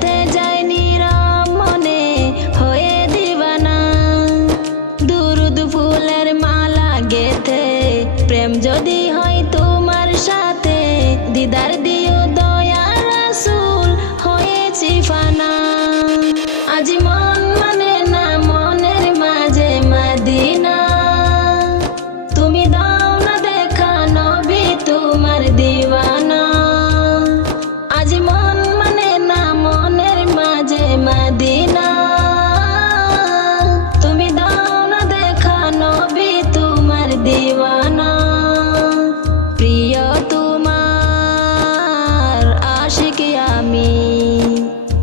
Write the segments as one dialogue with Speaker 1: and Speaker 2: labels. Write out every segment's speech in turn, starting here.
Speaker 1: যায় নীরব মনে, হয়ে দিবানা। দুরুদ ফুলের মালা গেথে, প্রেম যদি হয় তোমার সাথে, দিদার দিও দয়া রাসুল, হয়েছি ফানা। আজি মন মাদিনা, তুমি দাও না তোমার প্রিয় তোমার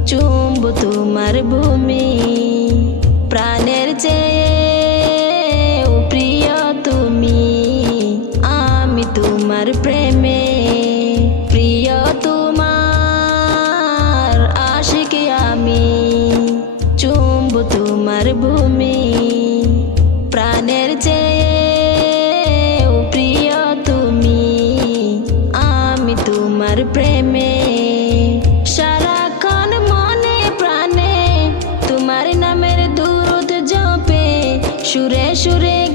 Speaker 1: চুম্ব তোমার ভূমি। প্রাণের চেয়ে প্রিয় তুমি, আমি তোমার প্রেমে তোমার ভূমি, প্রাণের চেয়ে প্রিয় তুমি। আমি তোমার প্রেমে, সারাক্ষণ মনে প্রাণে, তোমার নামের দূরত জপে, সুরে সুরে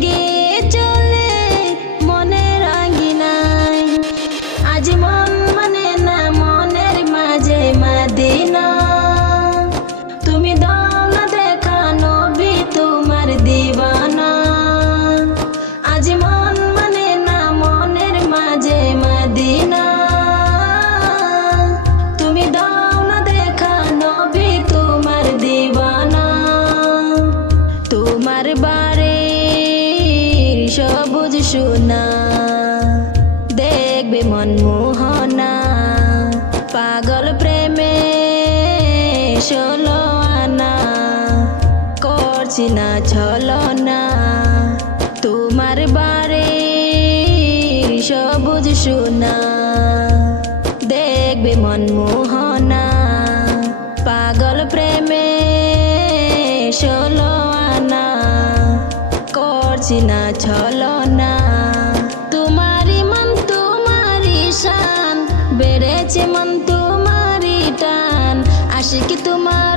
Speaker 1: বারে সবুজ সোনা, দেখবে মন মোহনা। পাগল প্রেমে ষোলো আনা, করছি না ছলো না তোমার বারে সবুজ সোনা, দেখবে মন না ছলো না। তোমারি মন তোমারি শান। বেড়েছে মন তোমারি টান। আশিকি তোমার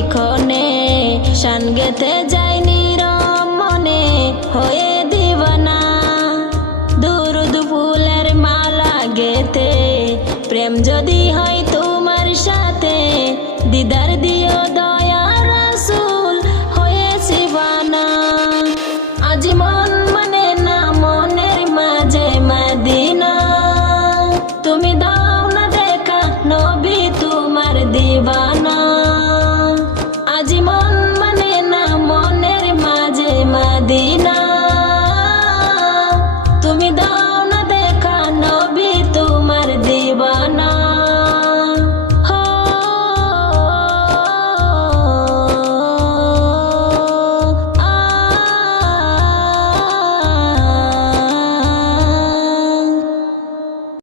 Speaker 1: প্রতিক্ষণে শান গেতে যাই নীরব মনে হয়ে দিবানা। দুরুদ ফুলের মালা গেতে প্রেম যদি